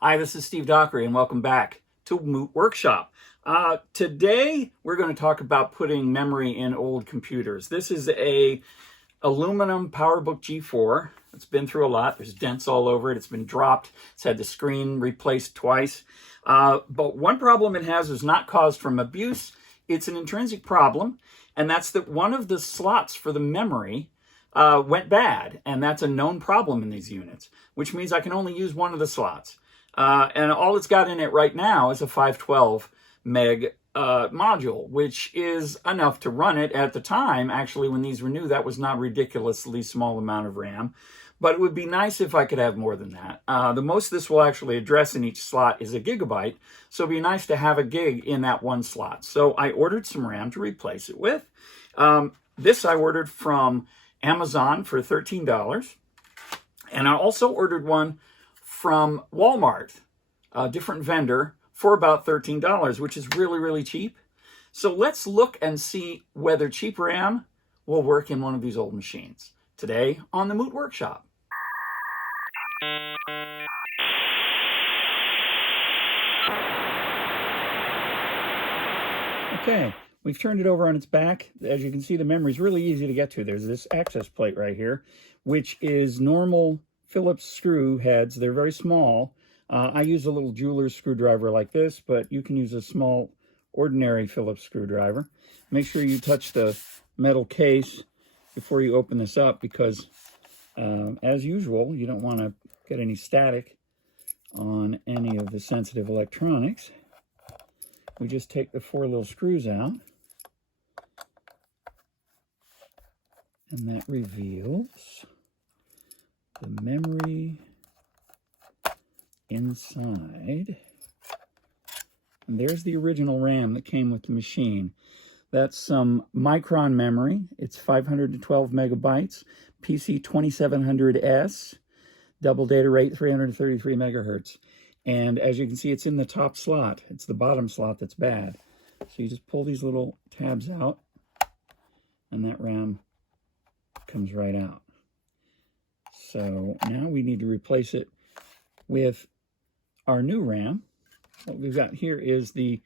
Hi, this is Steve Dockery, and welcome back to Moot Workshop. Today, we're going to talk about putting memory in old computers. This is a aluminum Powerbook G4. It's been through a lot. There's dents all over it. It's been dropped. It's had the screen replaced twice. But one problem it has is not caused from abuse. It's an intrinsic problem, and that's that one of the slots for the memory went bad, and that's a known problem in these units, which means I can only use one of the slots. And all it's got in it right now is a 512 meg module, which is enough to run it. At the time, actually, when these were new, that was not a ridiculously small amount of RAM. But it would be nice if I could have more than that. The most this will actually address in each slot is a gigabyte, so it'd be nice to have a gig in that one slot. So I ordered some RAM to replace it with. This I ordered from Amazon for $13, and I also ordered one from Walmart, a different vendor, for about $13, which is really, really cheap. So let's look and see whether cheap RAM will work in one of these old machines today on the Moot Workshop. Okay, we've turned it over on its back. As you can see, the memory is really easy to get to. There's this access plate right here, which is normal Phillips screw heads. They're very small. I use a little jeweler's screwdriver like this, but you can use a small, ordinary Phillips screwdriver. Make sure you touch the metal case before you open this up because, as usual, you don't want to get any static on any of the sensitive electronics. We just take the 4 little screws out, and that reveals the memory inside. And there's the original RAM that came with the machine. That's some Micron memory. It's 512 megabytes, PC 2700S, double data rate 333 megahertz. And as you can see, it's in the top slot. It's the bottom slot that's bad. So you just pull these little tabs out, and that RAM comes right out. So now we need to replace it with our new RAM. What we've got here is the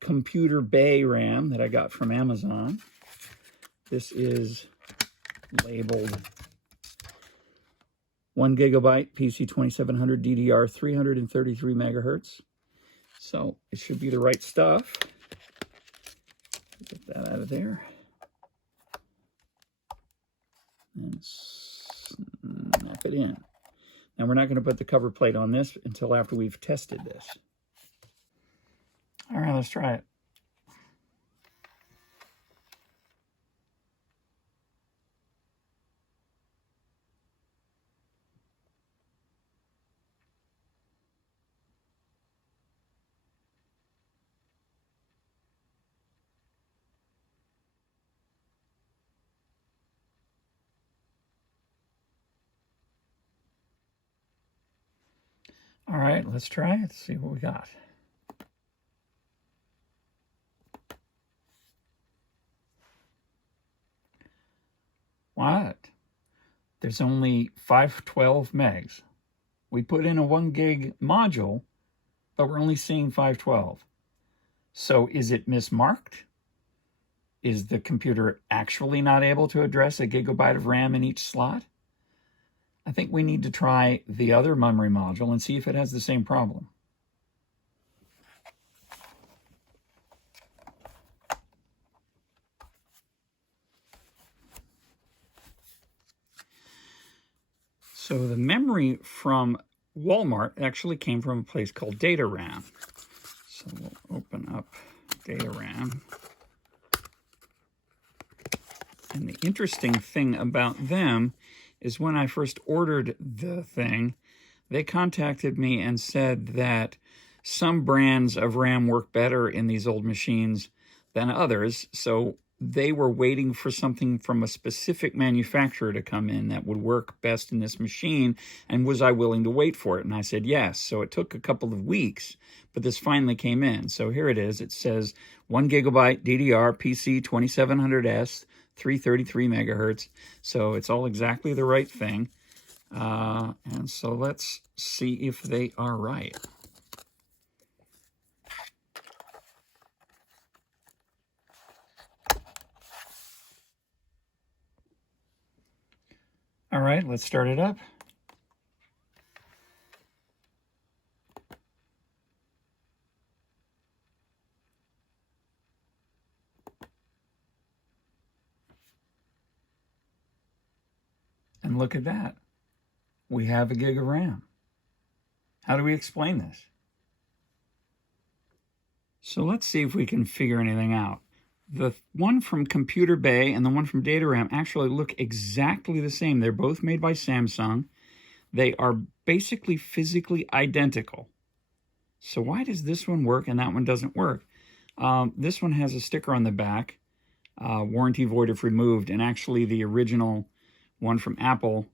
Computer Bay RAM that I got from Amazon. This is labeled 1 gigabyte PC 2700 DDR 333 megahertz. So it should be the right stuff. Get that out of there. And snap it in. Now we're not going to put the cover plate on this until after we've tested this. All right, let's try it. All right, let's try it. Let's see what we got. What? There's only 512 megs. We put in a 1 gig module, but we're only seeing 512. So is it mismarked? Is the computer actually not able to address a gigabyte of RAM in each slot? I think we need to try the other memory module and see if it has the same problem. So the memory from Walmart actually came from a place called Dataram. So we'll open up Dataram. And the interesting thing about them is when I first ordered the thing, they contacted me and said that some brands of RAM work better in these old machines than others. So they were waiting for something from a specific manufacturer to come in that would work best in this machine, and was I willing to wait for it? And I said yes. So it took a couple of weeks, but this finally came in. So here it is. It says 1 gigabyte DDR PC 2700S, 333 megahertz. So it's all exactly the right thing. And so let's see if they are right. All right, let's start it up. And look at that. We have a gig of RAM. How do we explain this? So let's see if we can figure anything out. The one from Computer Bay and the one from Dataram actually look exactly the same. They're both made by Samsung. They are basically physically identical. So why does this one work and that one doesn't work? This one has a sticker on the back, warranty void if removed, and actually the original one from Apple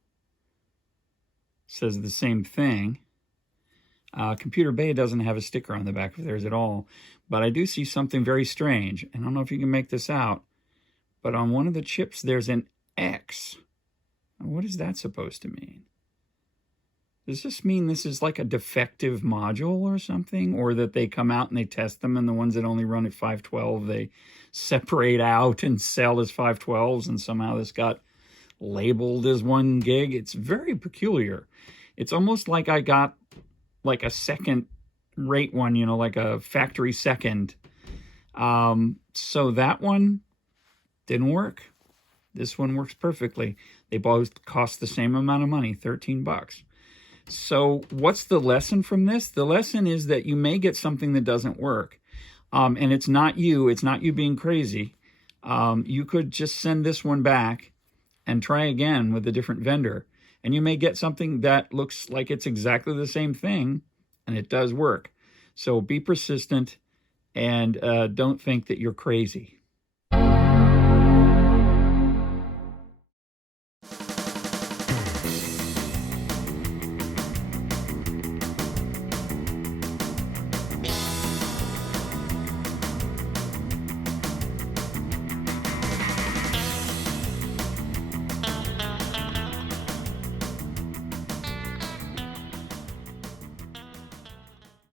says the same thing. Computer Bay doesn't have a sticker on the back of theirs at all, but I do see something very strange. And I don't know if you can make this out, but on one of the chips there's an X. What is that supposed to mean? Does this mean this is like a defective module or something? Or that they come out and they test them and the ones that only run at 512, they separate out and sell as 512s, and somehow this got labeled as 1 gig? It's very peculiar. It's almost like I got like a second rate one, you know, like a factory second. So that one didn't work. This one works perfectly. They both cost the same amount of money, 13 bucks. So what's the lesson from this? The lesson is that you may get something that doesn't work. And it's not you being crazy. You could just send this one back and try again with a different vendor. And you may get something that looks like it's exactly the same thing, and it does work. So be persistent, and don't think that you're crazy.